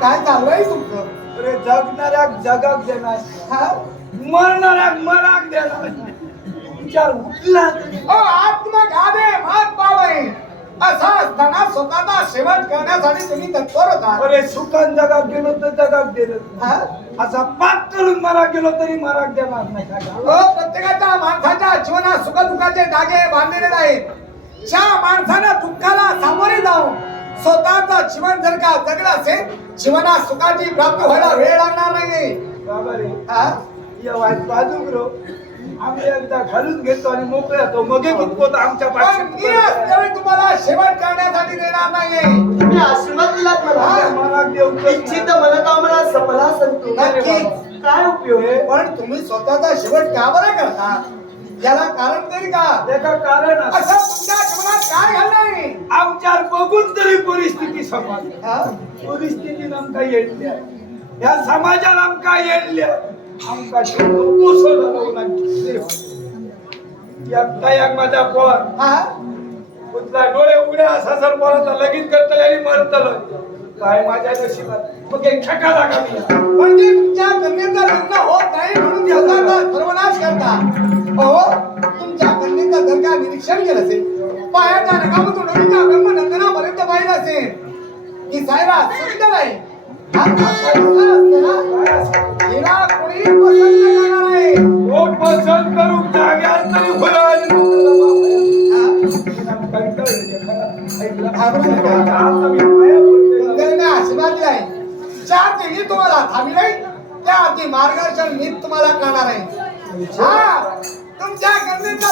काय चाललंय तुमचं? अरे जगणाऱ्या जगाक देणार. हा? मरणाऱ्या मराक देणार. विचार उठला तरी ओ आत्मा गादे मात पावे असा असताना स्वतःचा शेवट करण्यासाठी तुम्ही तत्पर होता. अरे सुखान जगात गेलो तर जगात गेलं. हा? असा पाक करून मरा गेलो तरी मराक देणार नाही. का? हो प्रत्येकाच्या माणसाच्या जीवनात सुखदुःखाचे धागे बांधलेले आहेत. ज्या माणसानं दुःखाला सामोरे जाऊन स्वतःचं जीवन जर का जगलं असेल जीवनात सुखाची प्राप्ती व्हायला वेळ लागणार नाही हा? आम्ही एकदा घालून घेतो आणि मोकळे होतो. मगे कुठपोत आमच्या पण मी पाठी असल्यामुळे तुम्हाला शेवट करण्यासाठी देणार नाही तुम्ही आशीर्वाद दिलात मला. देऊ इच्छित सफला संतू नक्कीच. काय उपयोग? आहे पण तुम्ही स्वतःचा शेवट का बरं करता? याला कारण तरी का? त्याचं कारण असं. तुमच्या जीवनात काय बघून तरी परिस्थिती समाज. हा? परिस्थिती आमका येडल्या या समाजाला आमका येडल्या आमका पोर. हा? डोळे उघडे असा सर पोराचा लगीन करतल आणि मरतल काय माझ्या नशिबात? मग एक ठका लागा मी. म्हणजे तुमच्या कन्येचं लग्न होत नाही म्हणून सर्वनाश करता. हो तुमच्या कन्येचं जर का निरीक्षण केलं असेल. ब्रह्मनंदनापर्यंत पाहिलं असेल की सायरा सुंदर आहे हा हिला कोणी पसंत करणार आहे. पसंत तरी आशीर्वाद चार देवी तुम्हाला. थांबी नाही. त्या अगदी मार्गदर्शन मी तुम्हाला करणार आहे. हा? तुमच्या कन्येचं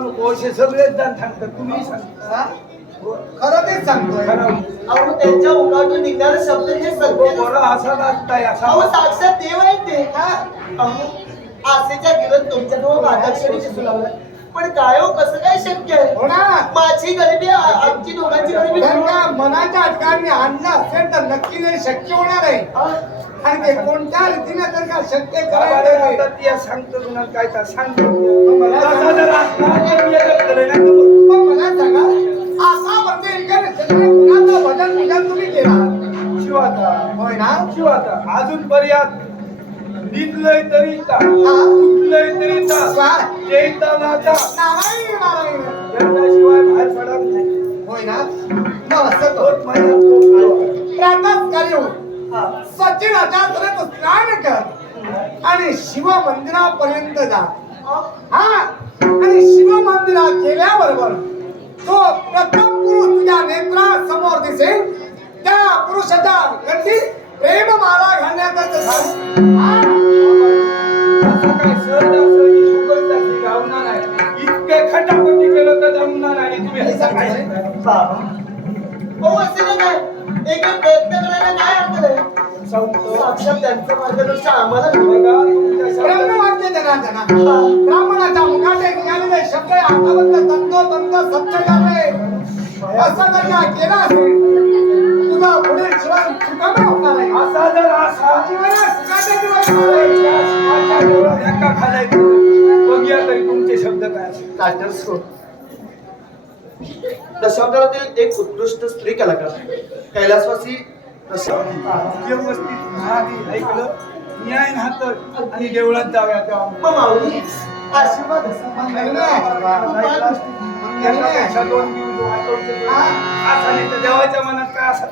सगळेच जण सांगतात. तुम्ही सांगता. हा? खरं तेच सांगतोय. अहो त्यांच्या मुखातून निघणारे शब्द हे सत्य बरं असा लागताय अहो असा साक्षात देव आहेत ते. हा? अहो आसेच्या गिरण तुमच्याजवळ वाटाक्षरी दिसू लागला पण काय हो कसं काय शक्य आहे? हो ना. माझी गरिबी आ- आमची दोघांची गरिबी जर का मनाच्या ठिकाणी आणलं असेल तर नक्की नाही शक्य होणार आहे. आणि ते कोणत्या रीतीने जर का शक्य करायचं आहे, सांगतो तुम्हाला काय तर सांगतो मला तसा जर असला तर मी एकच करेन, नाही तर मग मग मला सांगा. असा म्हणजे भजन पूजन तुम्ही केला? शिवाचा होय ना? शिवाचा अजून पर्यात निघलंय तरी हा? नारायण त्याच्याशिवाय बाहेर पडत नाही. होय ना. सचिनाच्या स्नान कर आणि शिव मंदिरापर्यंत जा. हा? आणि शिव मंदिरात गेल्याबरोबर तो प्रथम पुरुष तुझ्या नेत्रासमोर दिसेल. त्या पुरुषाच्या गंडी प्रेम माला घालण्याचं हा. असं काय सहजासहजी ब्राह्मणाच्या मुखाचे निघालेले शब्द आतापर्यंत तंतोतंत सत्य झाले असं जर का केलं असेल? तुझा पुढील जीवन सुखमय होणार आहे. असा जर असा जीवनात सुखाचे दिवस होणार आहे. एका खालायचं. बघूया तरी तुमचे शब्द काय असतील. दशावतारातील एक उत्कृष्ट स्त्री कलाकार कैलासवासी व्यवस्थित ऐकलं न्याय नाहतं आणि देवळात जाऊया तेव्हा माऊली आशीर्वाद दोन देवाच्या मनात काय असं